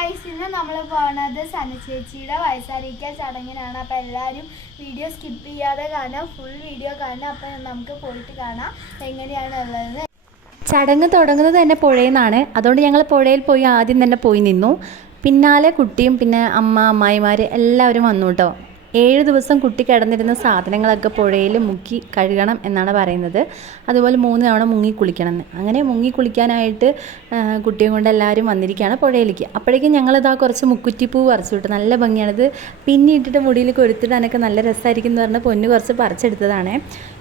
Guys ഇന്ന് നമ്മൾ പോകുന്നത് സന ചേച്ചിയുടെ വയസ്സാരിക്ക ചടങ്ങിനാണ്. അപ്പം എല്ലാവരും വീഡിയോ സ്കിപ്പ് ചെയ്യാതെ കാണാം ഫുൾ വീഡിയോ കാണാം അപ്പം നമുക്ക് പോയിട്ട് കാണാം. എങ്ങനെയാണ് ഉള്ളത്? ചടങ്ങ് തുടങ്ങുന്നത് തന്നെ പുഴയിൽ നിന്നാണ് അതുകൊണ്ട് ഞങ്ങൾ പുഴയിൽ പോയി ആദ്യം തന്നെ പോയി നിന്നു. പിന്നാലെ കുട്ടിയും പിന്നെ അമ്മ അമ്മായിമാർ എല്ലാവരും വന്നു കേട്ടോ. ഏഴ് ദിവസം കുട്ടി കിടന്നിരുന്ന സാധനങ്ങളൊക്കെ പുഴയിൽ മുക്കി കഴുകണം എന്നാണ് പറയുന്നത്. അതുപോലെ മൂന്ന് തവണ മുങ്ങി കുളിക്കണം എന്ന്. അങ്ങനെ മുങ്ങി കുളിക്കാനായിട്ട് കുട്ടിയും കൊണ്ട് എല്ലാവരും വന്നിരിക്കുകയാണ് പുഴയിലേക്ക്. അപ്പോഴേക്കും ഞങ്ങളിതാ കുറച്ച് മുക്കുറ്റിപ്പൂ പറിച്ചു വിട്ടു. നല്ല ഭംഗിയാണിത്. പിന്നെ ഇട്ടിട്ട് മുടിയിൽ കൊരുത്തിടാനൊക്കെ നല്ല രസമായിരിക്കും എന്ന് പറഞ്ഞാൽ പൊന്ന് കുറച്ച് പറിച്ചെടുത്തതാണേ.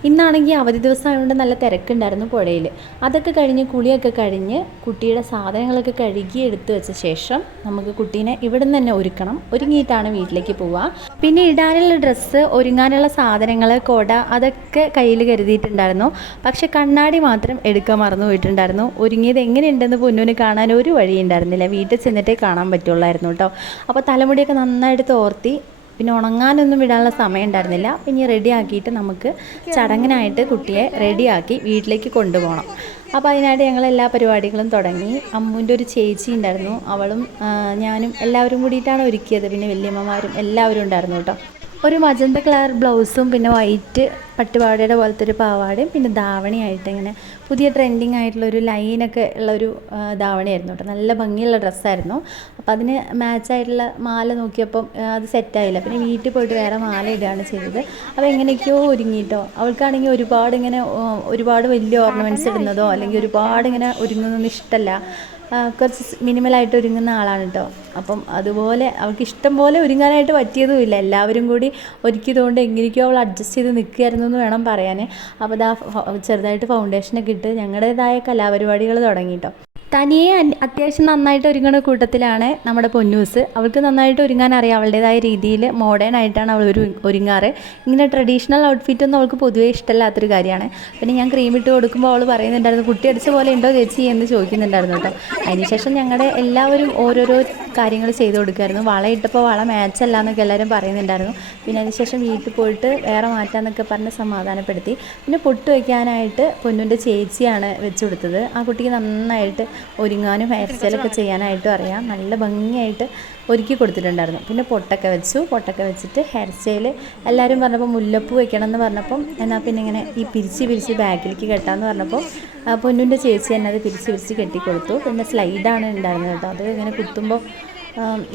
ഇന്നാണെങ്കിൽ അവധി ദിവസം ആയതുകൊണ്ട് നല്ല തിരക്കുണ്ടായിരുന്നു പുഴയിൽ. അതൊക്കെ കഴിഞ്ഞ് കുളിയൊക്കെ കഴിഞ്ഞ് കുട്ടിയുടെ സാധനങ്ങളൊക്കെ കഴുകി എടുത്തു വെച്ച ശേഷം നമുക്ക് കുട്ടീനെ ഇവിടെ നിന്ന് തന്നെ ഒരുക്കണം. ഒരുങ്ങിയിട്ടാണ് വീട്ടിലേക്ക് പോവുക. പിന്നെ ഇടാനുള്ള ഡ്രസ്സ് ഒരുങ്ങാനുള്ള സാധനങ്ങൾ കൊട അതൊക്കെ കയ്യിൽ കരുതിയിട്ടുണ്ടായിരുന്നു. പക്ഷെ കണ്ണാടി മാത്രം എടുക്കാൻ മറന്നു പോയിട്ടുണ്ടായിരുന്നു. ഒരുങ്ങിയത് എങ്ങനെയുണ്ടെന്ന് പൊന്നുവിന് കാണാൻ ഒരു വഴി ഉണ്ടായിരുന്നില്ല. വീട്ടിൽ ചെന്നിട്ടേ കാണാൻ പറ്റുള്ളായിരുന്നു കേട്ടോ. അപ്പോൾ തലമുടിയൊക്കെ നന്നായിട്ട് തോർത്തി പിന്നെ ഉണങ്ങാനൊന്നും വിടാനുള്ള സമയം ഉണ്ടായിരുന്നില്ല. പിന്നെ റെഡിയാക്കിയിട്ട് നമുക്ക് ചടങ്ങിനായിട്ട് കുട്ടിയെ റെഡിയാക്കി വീട്ടിലേക്ക് കൊണ്ടുപോകണം. അപ്പോൾ അതിനായിട്ട് ഞങ്ങൾ എല്ലാ പരിപാടികളും തുടങ്ങി. അമ്മുവിന്റെ ഒരു ചേച്ചി ഉണ്ടായിരുന്നു. അവളും ഞാനും എല്ലാവരും കൂടിയിട്ടാണ് ഒരുക്കിയത്. പിന്നെ വലിയമ്മമാരും എല്ലാവരും ഉണ്ടായിരുന്നു കേട്ടോ. ഒരു മജന്ത കളർ ബ്ലൗസും പിന്നെ വൈറ്റ് പട്ടുപാവാടയുടെ പോലത്തെ ഒരു പാവാടയും പിന്നെ ധാവണിയായിട്ട് ഇങ്ങനെ പുതിയ ട്രെൻഡിങ് ആയിട്ടുള്ള ഒരു ലൈനൊക്കെ ഉള്ള ഒരു ധാവണിയായിരുന്നു കേട്ടോ നല്ല ഭംഗിയുള്ള ഡ്രസ്സായിരുന്നു അപ്പോൾ അതിന് മാച്ചായിട്ടുള്ള മാല നോക്കിയപ്പം അത് സെറ്റായില്ല പിന്നെ വീട്ടിൽ പോയിട്ട് വേറെ മാല ഇടുകയാണ് ചെയ്തത്. അപ്പോൾ എങ്ങനെയൊക്കെയോ ഒരുങ്ങിയിട്ടോ അവൾക്കാണെങ്കിൽ ഒരുപാട് ഇങ്ങനെ ഒരുപാട് വലിയ ഓർണമെന്റ്സ് ഇടുന്നതോ അല്ലെങ്കിൽ ഒരുപാട് ഇങ്ങനെ ഒരുങ്ങുന്നതൊന്നും ഇഷ്ടമല്ല കുറച്ച് മിനിമലായിട്ട് ഒരുങ്ങുന്ന ആളാണ് കേട്ടോ അപ്പം അതുപോലെ അവൾക്ക് ഇഷ്ടം പോലെ ഒരുങ്ങാനായിട്ട് പറ്റിയതുമില്ല. എല്ലാവരും കൂടി ഒരുക്കിയതുകൊണ്ട് എങ്ങനെയൊക്കെയോ അവൾ അഡ്ജസ്റ്റ് ചെയ്ത് നിൽക്കുകയായിരുന്നു എന്ന് വേണം പറയാൻ. അപ്പോൾ ഇതാ ചെറുതായിട്ട് ഫൗണ്ടേഷനൊക്കെ ഇട്ട് ഞങ്ങളുടേതായ കലാപരിപാടികൾ തുടങ്ങി കേട്ടോ തനിയെ അത്യാവശ്യം നന്നായിട്ട് ഒരുങ്ങുന്ന കൂട്ടത്തിലാണ് നമ്മുടെ പൊന്നൂസ്. അവൾക്ക് നന്നായിട്ട് ഒരുങ്ങാൻ അറിയാം. അവളുടേതായ രീതിയിൽ മോഡേൺ ആയിട്ടാണ് അവൾ ഒരു ഒരുങ്ങാറ്. ഇങ്ങനെ ട്രഡീഷണൽ ഔട്ട്ഫിറ്റ് ഒന്നും അവൾക്ക് പൊതുവേ ഇഷ്ടമല്ലാത്തൊരു കാര്യമാണ്. പിന്നെ ഞാൻ ക്രീം ഇട്ട് കൊടുക്കുമ്പോൾ അവൾ പറയുന്നുണ്ടായിരുന്നു കുട്ടി അടിച്ച പോലെ ഉണ്ടോ ചേച്ചി? എന്ന് ചോദിക്കുന്നുണ്ടായിരുന്നു കേട്ടോ. അതിനുശേഷം ഞങ്ങളുടെ എല്ലാവരും ഓരോരോ കാര്യങ്ങൾ ചെയ്തു കൊടുക്കുമായിരുന്നു. വള ഇട്ടപ്പോൾ വള മാച്ച് അല്ല എന്നൊക്കെ എല്ലാവരും പറയുന്നുണ്ടായിരുന്നു. പിന്നെ അതിനുശേഷം വീട്ടിൽ പോയിട്ട് വേറെ മാറ്റാന്നൊക്കെ പറഞ്ഞ് സമാധാനപ്പെടുത്തി. പിന്നെ പൊട്ട് വയ്ക്കാനായിട്ട് പൊന്നുന്റെ ചേച്ചിയാണ് വെച്ച് കൊടുത്തത്. ആ കുട്ടിക്ക് നന്നായിട്ട് ഒരുങ്ങാനും ഹെയർ സ്റ്റൈലൊക്കെ ചെയ്യാനായിട്ടും അറിയാം. നല്ല ഭംഗിയായിട്ട് ഒരുക്കി കൊടുത്തിട്ടുണ്ടായിരുന്നു. പിന്നെ പൊട്ടൊക്കെ വെച്ചു. പൊട്ടൊക്കെ വെച്ചിട്ട് ഹെയർ സ്റ്റൈൽ എല്ലാവരും പറഞ്ഞപ്പോൾ മുല്ലപ്പൂ വെക്കണം എന്ന് പറഞ്ഞപ്പം എന്നാൽ പിന്നെ ഇങ്ങനെ ഈ പിരിച്ച് പിരിച്ച് ബാക്കിലേക്ക് കെട്ടാമെന്ന് പറഞ്ഞപ്പോൾ പൊന്നുന്റെ ചേച്ചി തന്നെ അത് പിരിച്ച് പിരിച്ച് കെട്ടിക്കൊടുത്തു. പിന്നെ സ്ലൈഡാണ് ഉണ്ടായിരുന്നത് കേട്ടോ. അത് ഇങ്ങനെ കുത്തുമ്പോൾ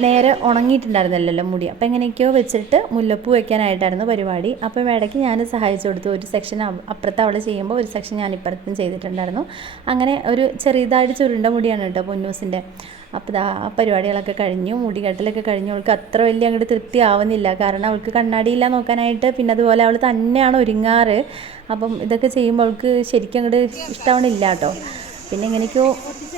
നേരെ ഉണങ്ങിയിട്ടുണ്ടായിരുന്നല്ലോ മുടി. അപ്പോൾ എങ്ങനെയൊക്കെയോ വെച്ചിട്ട് മുല്ലപ്പൂ വെക്കാനായിട്ടായിരുന്നു പരിപാടി. അപ്പോൾ ഇടയ്ക്ക് ഞാൻ സഹായിച്ചു കൊടുത്തു. ഒരു സെക്ഷൻ അപ്പുറത്ത് അവൾ ചെയ്യുമ്പോൾ ഒരു സെക്ഷൻ ഞാൻ ഇപ്പുറത്തും ചെയ്തിട്ടുണ്ടായിരുന്നു. അങ്ങനെ ഒരു ചെറിയതായിട്ട് ചുരുണ്ട മുടിയാണ് കേട്ടോ പൊന്നൂസിന്റെ അപ്പോൾ ദാ ആ പരിപാടികളൊക്കെ കഴിഞ്ഞു. മുടി കെട്ടലൊക്കെ കഴിഞ്ഞു. അവൾക്ക് അത്ര വലിയ അങ്ങോട്ട് തൃപ്തി ആവുന്നില്ല. കാരണം അവൾക്ക് കണ്ണാടിയില്ല നോക്കാനായിട്ട്. പിന്നെ അതുപോലെ അവൾ തന്നെയാണ് ഒരുങ്ങാറ്. അപ്പം ഇതൊക്കെ ചെയ്യുമ്പോൾ അവൾക്ക് ശരിക്കും അങ്ങോട്ട് ഇഷ്ടമാവണില്ല കേട്ടോ. പിന്നെ എങ്ങനെയൊക്കെയോ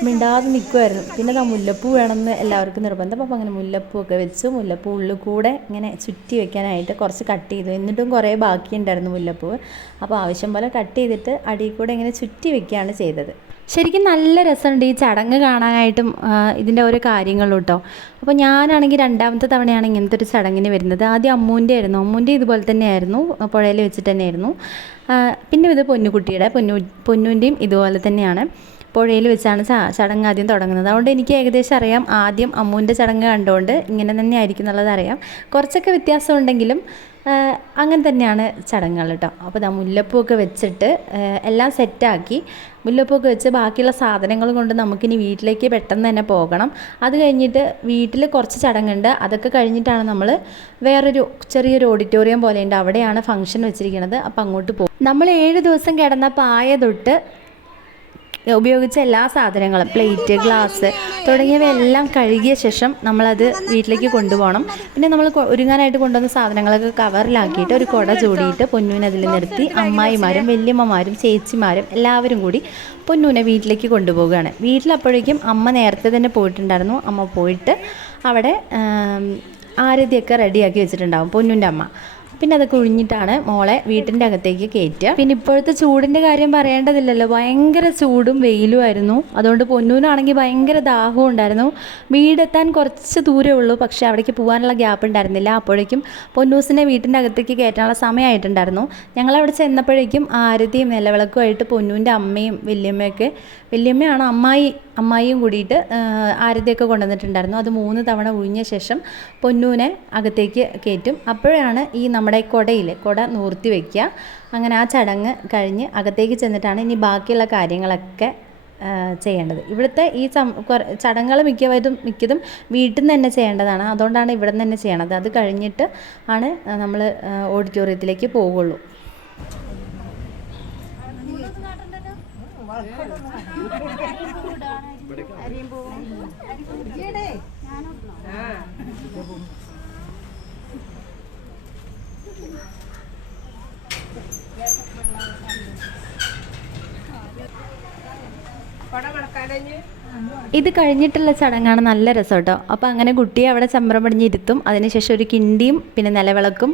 മിണ്ടാതെ നിൽക്കുമായിരുന്നു പിന്നെ ദാ മുല്ലപ്പൂ വേണമെന്ന് എല്ലാവർക്കും നിർബന്ധം. അപ്പോൾ അങ്ങനെ മുല്ലപ്പൂ ഒക്കെ വെച്ചു. മുല്ലപ്പൂ ഉള്ളിൽ കൂടെ ഇങ്ങനെ ചുറ്റി വെക്കാനായിട്ട് കുറച്ച് കട്ട് ചെയ്തു. എന്നിട്ടും കുറേ ബാക്കിയുണ്ടായിരുന്നു മുല്ലപ്പൂവ്. അപ്പോൾ ആവശ്യം പോലെ കട്ട് ചെയ്തിട്ട് അടിയിൽ കൂടെ ഇങ്ങനെ ചുറ്റി വെക്കുകയാണ് ചെയ്തത്. ശരിക്കും നല്ല രസമുണ്ട് ഈ ചടങ്ങ് കാണാനായിട്ടും ആ, ഇതിന്റെ ഓരോ കാര്യങ്ങളും കേട്ടോ. അപ്പോൾ ഞാനാണെങ്കിൽ രണ്ടാമത്തെ തവണയാണ് ഇങ്ങനത്തെ ഒരു ചടങ്ങിന് വരുന്നത്. ആദ്യം അമ്മൂന്റെ ആയിരുന്നു. അമ്മൂന്റെ ഇതുപോലെ തന്നെയായിരുന്നു. പുഴയിൽ വെച്ചിട്ട് തന്നെയായിരുന്നു. പിന്നെ ഇത് പൊന്നുകുട്ടിയുടെ പൊന്നു പൊന്നുവിന്റെയും ഇതുപോലെ തന്നെയാണ്. പുഴയിൽ വെച്ചാണ് ചടങ്ങ് ആദ്യം തുടങ്ങുന്നത്. അതുകൊണ്ട് എനിക്ക് ഏകദേശം അറിയാം. ആദ്യം അമ്മുവിന്റെ ചടങ്ങ് കണ്ടുകൊണ്ട് ഇങ്ങനെ തന്നെ ആയിരിക്കും എന്നുള്ളത് അറിയാം. കുറച്ചൊക്കെ വ്യത്യാസം ഉണ്ടെങ്കിലും അങ്ങനെ തന്നെയാണ് ചടങ്ങുകൾ കേട്ടോ. അപ്പോൾ ഇതാ മുല്ലപ്പൂവൊക്കെ വെച്ചിട്ട് എല്ലാം സെറ്റാക്കി. മുല്ലപ്പൂവൊക്കെ വെച്ച് ബാക്കിയുള്ള സാധനങ്ങൾ കൊണ്ട് നമുക്കിനി വീട്ടിലേക്ക് പെട്ടെന്ന് തന്നെ പോകണം. അത് കഴിഞ്ഞിട്ട് വീട്ടിൽ കുറച്ച് ചടങ്ങുണ്ട്. അതൊക്കെ കഴിഞ്ഞിട്ടാണ് നമ്മൾ വേറൊരു ചെറിയൊരു ഓഡിറ്റോറിയം പോലെയുണ്ട് അവിടെയാണ് ഫംഗ്ഷൻ വെച്ചിരിക്കുന്നത്. അപ്പോൾ അങ്ങോട്ട് പോകും. നമ്മൾ ഏഴ് ദിവസം കിടന്ന പായ തൊട്ട് ഉപയോഗിച്ച എല്ലാ സാധനങ്ങളും. പ്ലേറ്റ് ഗ്ലാസ് തുടങ്ങിയവയെല്ലാം കഴുകിയ ശേഷം നമ്മളത് വീട്ടിലേക്ക് കൊണ്ടുപോകണം. പിന്നെ നമ്മൾ ഒരുങ്ങാനായിട്ട് കൊണ്ടുവന്ന സാധനങ്ങളൊക്കെ കവറിലാക്കിയിട്ട് ഒരു കുട ചൂടിയിട്ട് പൊന്നൂനെ അതിൽ നിർത്തി അമ്മായിമാരും വല്യമ്മമാരും ചേച്ചിമാരും എല്ലാവരും കൂടി പൊന്നൂനെ വീട്ടിലേക്ക് കൊണ്ടുപോവുകയാണ്. വീട്ടിലപ്പോഴേക്കും അമ്മ നേരത്തെ തന്നെ പോയിട്ടുണ്ടായിരുന്നു. അമ്മ പോയിട്ട് അവിടെ ആരതിയൊക്കെ റെഡിയാക്കി വെച്ചിട്ടുണ്ടാവും പൊന്നൂന്റെ അമ്മ. പിന്നെ അത് കുഴിഞ്ഞിട്ടാണ് മോളെ വീട്ടിന്റെ അകത്തേക്ക് കയറ്റുക പിന്നെ ഇപ്പോഴത്തെ ചൂടിന്റെ കാര്യം പറയേണ്ടതില്ലല്ലോ. ഭയങ്കര ചൂടും വെയിലും ആയിരുന്നു. അതുകൊണ്ട് പൊന്നൂനാണെങ്കിൽ ഭയങ്കര ദാഹവും ഉണ്ടായിരുന്നു. വീടെത്താൻ കുറച്ച് ദൂരമേ ഉള്ളൂ. പക്ഷെ അവിടേക്ക് പോകാനുള്ള ഗ്യാപ്പ് ഉണ്ടായിരുന്നില്ല. അപ്പോഴേക്കും പൊന്നൂസിനെ വീട്ടിന്റെ അകത്തേക്ക് കയറ്റാനുള്ള സമയമായിട്ടുണ്ടായിരുന്നു. ഞങ്ങളവിടെ ചെന്നപ്പോഴേക്കും ആരതിയും നിലവിളക്കുമായിട്ട് പൊന്നൂന്റെ അമ്മയും വല്യമ്മയൊക്കെ വല്യമ്മയാണ് അമ്മായി അമ്മായിയും കൂടിയിട്ട് ആരതിയൊക്കെ കൊണ്ടുവന്നിട്ടുണ്ടായിരുന്നു. അത് മൂന്ന് തവണ ഉഴിഞ്ഞ ശേഷം പൊന്നൂനെ അകത്തേക്ക് കയറ്റും. അപ്പോഴാണ് ഈ നമ്മുടെ കുടയിൽ കുട നൂർത്തി വയ്ക്കുക അങ്ങനെ ആ ചടങ്ങ് കഴിഞ്ഞ് അകത്തേക്ക് ചെന്നിട്ടാണ് ഇനി ബാക്കിയുള്ള കാര്യങ്ങളൊക്കെ ചെയ്യേണ്ടത്. ഇവിടുത്തെ ഈ ചടങ്ങുകൾ മിക്കവരും മിക്കതും വീട്ടിൽ നിന്ന് തന്നെ ചെയ്യേണ്ടതാണ്. അതുകൊണ്ടാണ് ഇവിടെ നിന്ന് തന്നെ ചെയ്യണത്. അത് കഴിഞ്ഞിട്ട് ആണ് നമ്മൾ ഓഡിറ്റോറിയത്തിലേക്ക് പോവുള്ളൂ ഇത് കഴിഞ്ഞിട്ടുള്ള ചടങ്ങാണ് നല്ല രസം കേട്ടോ അപ്പോൾ അങ്ങനെ കുട്ടിയെ അവിടെ ചമ്രം പടിഞ്ഞിരുത്തും അതിനുശേഷം ഒരു കിണ്ടിയും പിന്നെ നിലവിളക്കും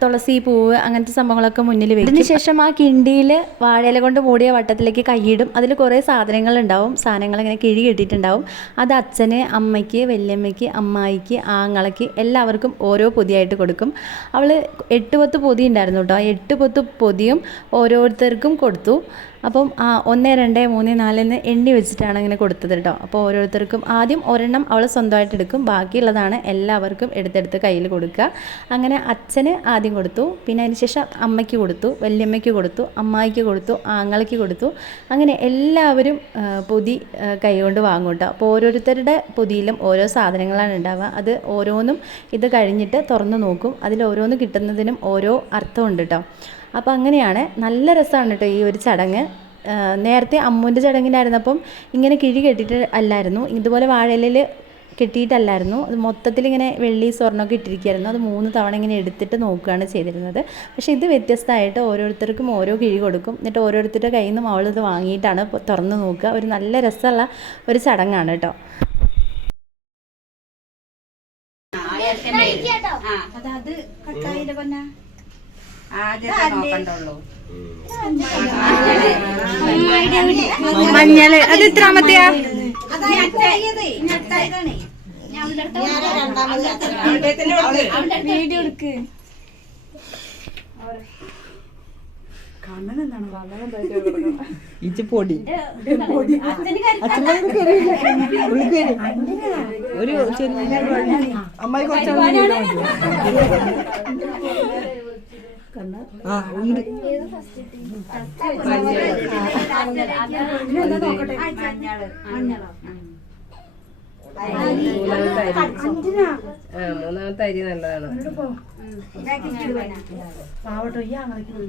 തുളസി പൂവ് അങ്ങനത്തെ സംഭവങ്ങളൊക്കെ മുന്നിൽ വയ്ക്കും അതിനുശേഷം ആ കിണ്ടിയിൽ വാഴയില കൊണ്ട് മൂടിയ വട്ടത്തിലേക്ക് കൈയിടും. അതിൽ കുറേ സാധനങ്ങൾ ഉണ്ടാവും സാധനങ്ങൾ ഇങ്ങനെ കിഴി കെട്ടിയിട്ടുണ്ടാവും. അത് അച്ഛന് അമ്മയ്ക്ക് വല്യമ്മയ്ക്ക് അമ്മായിക്ക് ആങ്ങളയ്ക്ക് എല്ലാവർക്കും ഓരോ പൊതിയായിട്ട് കൊടുക്കും. അവൾ എട്ട് പത്ത് പൊതി ഉണ്ടായിരുന്നു കേട്ടോ എട്ട് പത്ത് പൊതിയും ഓരോരുത്തർക്കും കൊടുത്തു. അപ്പം ഒന്ന് രണ്ട് മൂന്ന് നാലെന്ന് എണ്ണി വെച്ചിട്ടാണ് ഇങ്ങനെ കൊടുത്തത് കേട്ടോ. അപ്പോൾ ഓരോരുത്തർക്കും ആദ്യം ഒരെണ്ണം അവൾ സ്വന്തമായിട്ട് എടുക്കും. ബാക്കിയുള്ളതാണ് എല്ലാവർക്കും എടുത്തെടുത്ത് കയ്യിൽ കൊടുക്കുക. അങ്ങനെ അച്ഛന് ആദ്യം കൊടുത്തു. പിന്നെ അതിനുശേഷം അമ്മയ്ക്ക് കൊടുത്തു. വല്യമ്മയ്ക്ക് കൊടുത്തു. അമ്മായിക്ക് കൊടുത്തു. ആങ്ങളയ്ക്ക് കൊടുത്തു. അങ്ങനെ എല്ലാവരും പൊതി കൈകൊണ്ട് വാങ്ങും കേട്ടോ. അപ്പോൾ ഓരോരുത്തരുടെ പൊതിയിലും ഓരോ സാധനങ്ങളാണ് ഉണ്ടാവുക. അത് ഓരോന്നും ഇത് കഴിഞ്ഞിട്ട് തുറന്നു നോക്കും. അതിൽ ഓരോന്ന് കിട്ടുന്നതിനും ഓരോ അർത്ഥമുണ്ട് കേട്ടോ. അപ്പോൾ അങ്ങനെയാണ്. നല്ല രസമാണ് കേട്ടോ ഈ ഒരു ചടങ്ങ്. നേരത്തെ അമ്മുവിന്റെ ചടങ്ങിലായിരുന്നപ്പം ഇങ്ങനെ കിഴി കെട്ടിയിട്ട് അല്ലായിരുന്നു. ഇതുപോലെ വാഴയിലയിൽ കെട്ടിയിട്ടല്ലായിരുന്നു. അത് മൊത്തത്തിൽ ഇങ്ങനെ വെള്ളി സ്വർണമൊക്കെ ഇട്ടിരിക്കുകയായിരുന്നു. അത് മൂന്ന് തവണ ഇങ്ങനെ എടുത്തിട്ട് നോക്കുകയാണ് ചെയ്തിരുന്നത്. പക്ഷേ ഇത് വ്യത്യസ്തമായിട്ട് ഓരോരുത്തർക്കും ഓരോ കിഴി കൊടുക്കും. എന്നിട്ട് ഓരോരുത്തരുടെ കയ്യിൽ നിന്നും അവളിത് വാങ്ങിയിട്ടാണ് തുറന്ന് നോക്കുക. ഒരു നല്ല രസമുള്ള ഒരു ചടങ്ങാണ് കേട്ടോ. അതായത് കട്ടായില്ല നോക്കണ്ടുള്ളൂ മഞ്ഞൾ. അത് എത്രാമത്തെയാ ഇച്ച് പൊടി. ഒരു ചെറിയ അമ്മായി ആ ഉണ്ട്. മൂന്നാമത്തെ അരി നല്ലതാണ്. പാവട്ടോ ഈ നല്ലതാ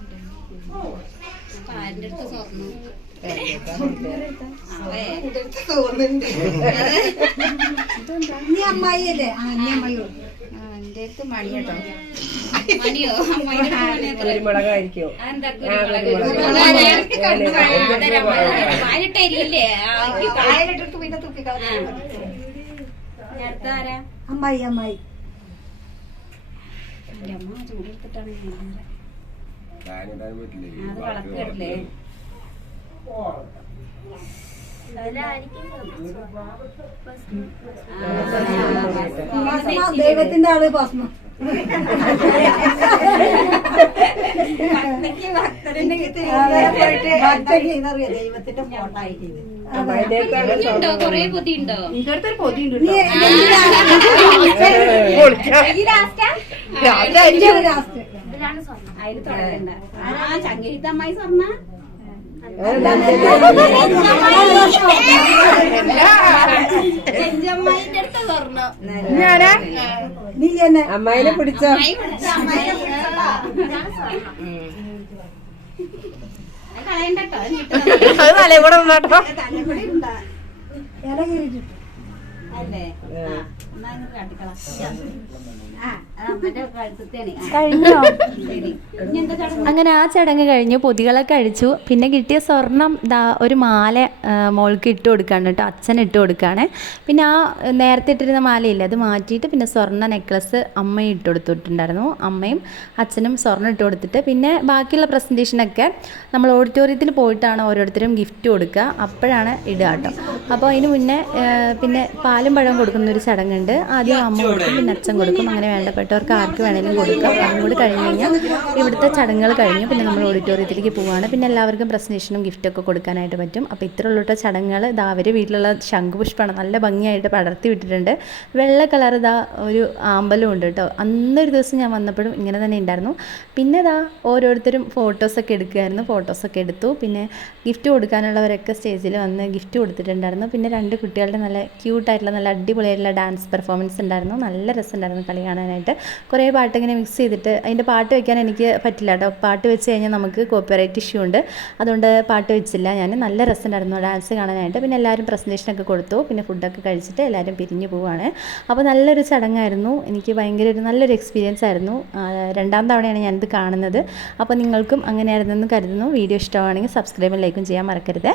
അടുത്ത് നീ അമ്മായിയല്ലേ? ആ നീ അമ്മായിയോ എന്റെ അടുത്ത് മണി കേട്ടോ. മണിയോ? അമ്മയുടെ കുരുമുളകായിരിക്കും. പിന്നെ അമ്മായി അമ്മായി. എന്റെ അമ്മ ചൂടെടുത്തിട്ടാണ് ദൈവത്തിന്റെ ആൾ ഭസ്മ. ദൈവത്തിന്റെ ഫോട്ടോ ആയിട്ട് ഇത്. ഉണ്ടോ കൊറേ പൊതി ഉണ്ടോ നീ ലാസ്റ്റ് തുടങ്ങണ്ട ആ ചങ്കീത്ത അമ്മായി സ്വർണ നീ തന്നെ അമ്മായിനെ പിടിച്ചോ. അത് കളയണ്ടട്ടോ അത് നീട്ടണം. തലേ കൂടെ ഉണ്ടാ അല്ലേ? കഴിഞ്ഞോ? അങ്ങനെ ആ ചടങ്ങ് കഴിഞ്ഞു. പൊതികളൊക്കെ അഴിച്ചു. പിന്നെ കിട്ടിയ സ്വർണം ദാ ഒരു മാല മോൾക്ക് ഇട്ട് കൊടുക്കാണ് കേട്ടോ. അച്ഛൻ ഇട്ട് കൊടുക്കുകയാണ് പിന്നെ ആ നേരത്തെ ഇട്ടിരുന്ന മാലയില്ല അത് മാറ്റിയിട്ട് പിന്നെ സ്വർണ നെക്ലസ് അമ്മയും ഇട്ട് കൊടുത്തിട്ടുണ്ടായിരുന്നു. അമ്മയും അച്ഛനും സ്വർണം ഇട്ട് കൊടുത്തിട്ട്. പിന്നെ ബാക്കിയുള്ള പ്രസന്റേഷനൊക്കെ നമ്മൾ ഓഡിറ്റോറിയത്തിൽ പോയിട്ടാണ് ഓരോരുത്തരും ഗിഫ്റ്റ് കൊടുക്കുക. അപ്പോഴാണ് ഇടുക കേട്ടോ. അപ്പോൾ അതിന് മുന്നേ പിന്നെ പാലും പഴവും കൊടുക്കുന്ന ഒരു ചടങ്ങുണ്ട്. ആദ്യം അമ്മ കൊടുക്കും പിന്നെ അച്ഛൻ കൊടുക്കും. അങ്ങനെ വേണ്ടപ്പെട്ടവർക്ക് ആർക്ക് വേണമെങ്കിലും കൊടുക്കാം. അതും കൂടി കഴിഞ്ഞ് കഴിഞ്ഞാൽ ഇവിടുത്തെ ചടങ്ങുകൾ കഴിഞ്ഞു പിന്നെ നമ്മൾ ഓഡിറ്റോറിയത്തിലേക്ക് പോവുകയാണ് പിന്നെ എല്ലാവർക്കും പ്രസന്റേഷനും ഗിഫ്റ്റൊക്കെ കൊടുക്കാനായിട്ട് പറ്റും. അപ്പോൾ ഇത്രയുള്ള ചടങ്ങുകൾ. ഇതാ അവർ വീട്ടിലുള്ള ശംഖുപുഷ്പമാണ് നല്ല ഭംഗിയായിട്ട് പടർത്തി വിട്ടിട്ടുണ്ട്. വെള്ള കളർ ഇതാ ഒരു ആമ്പലും ഉണ്ട് കേട്ടോ. അന്നൊരു ദിവസം ഞാൻ വന്നപ്പോഴും ഇങ്ങനെ തന്നെ ഉണ്ടായിരുന്നു. പിന്നെ ഇതാ ഓരോരുത്തരും ഫോട്ടോസൊക്കെ എടുക്കുമായിരുന്നു ഫോട്ടോസൊക്കെ എടുത്തു. പിന്നെ ഗിഫ്റ്റ് കൊടുക്കാനുള്ളവരൊക്കെ സ്റ്റേജിൽ വന്ന് ഗിഫ്റ്റ് കൊടുത്തിട്ടുണ്ടായിരുന്നു. പിന്നെ രണ്ട് കുട്ടികളുടെ നല്ല ക്യൂട്ടായിട്ടുള്ള നല്ല അടിപൊളിയായിട്ടുള്ള ഡാൻസ് പെർഫോമൻസ് ഉണ്ടായിരുന്നു. നല്ല രസമുണ്ടായിരുന്നു കളി കാണാനായിട്ട്. കുറേ പാട്ട് ഇങ്ങനെ മിക്സ് ചെയ്തിട്ട് അതിന്റെ പാട്ട് വെക്കാൻ എനിക്ക് പറ്റില്ല കേട്ടോ. പാട്ട് വെച്ച് കഴിഞ്ഞാൽ നമുക്ക് കോപ്പിറൈറ്റ് ഇഷ്യൂ ഉണ്ട്. അതുകൊണ്ട് പാട്ട് വെച്ചില്ല. ഞാൻ നല്ല രസമുണ്ടായിരുന്നു ഡാൻസ് കാണാനായിട്ട്. പിന്നെ എല്ലാവരും പ്രസന്റേഷനൊക്കെ കൊടുത്തു. പിന്നെ ഫുഡൊക്കെ കഴിച്ചിട്ട് എല്ലാവരും പിരിഞ്ഞു പോവുകയാണ് അപ്പോൾ നല്ലൊരു ചടങ്ങായിരുന്നു. എനിക്ക് ഭയങ്കര ഒരു നല്ലൊരു എക്സ്പീരിയൻസ് ആയിരുന്നു. രണ്ടാം തവണയാണ് ഞാനിത് കാണുന്നത്. അപ്പോൾ നിങ്ങൾക്കും അങ്ങനെയായിരുന്നെന്ന് കരുതുന്നു. വീഡിയോ ഇഷ്ടമാണെങ്കിൽ സബ്സ്ക്രൈബും ലൈക്കും ചെയ്യാൻ മറക്കരുത്.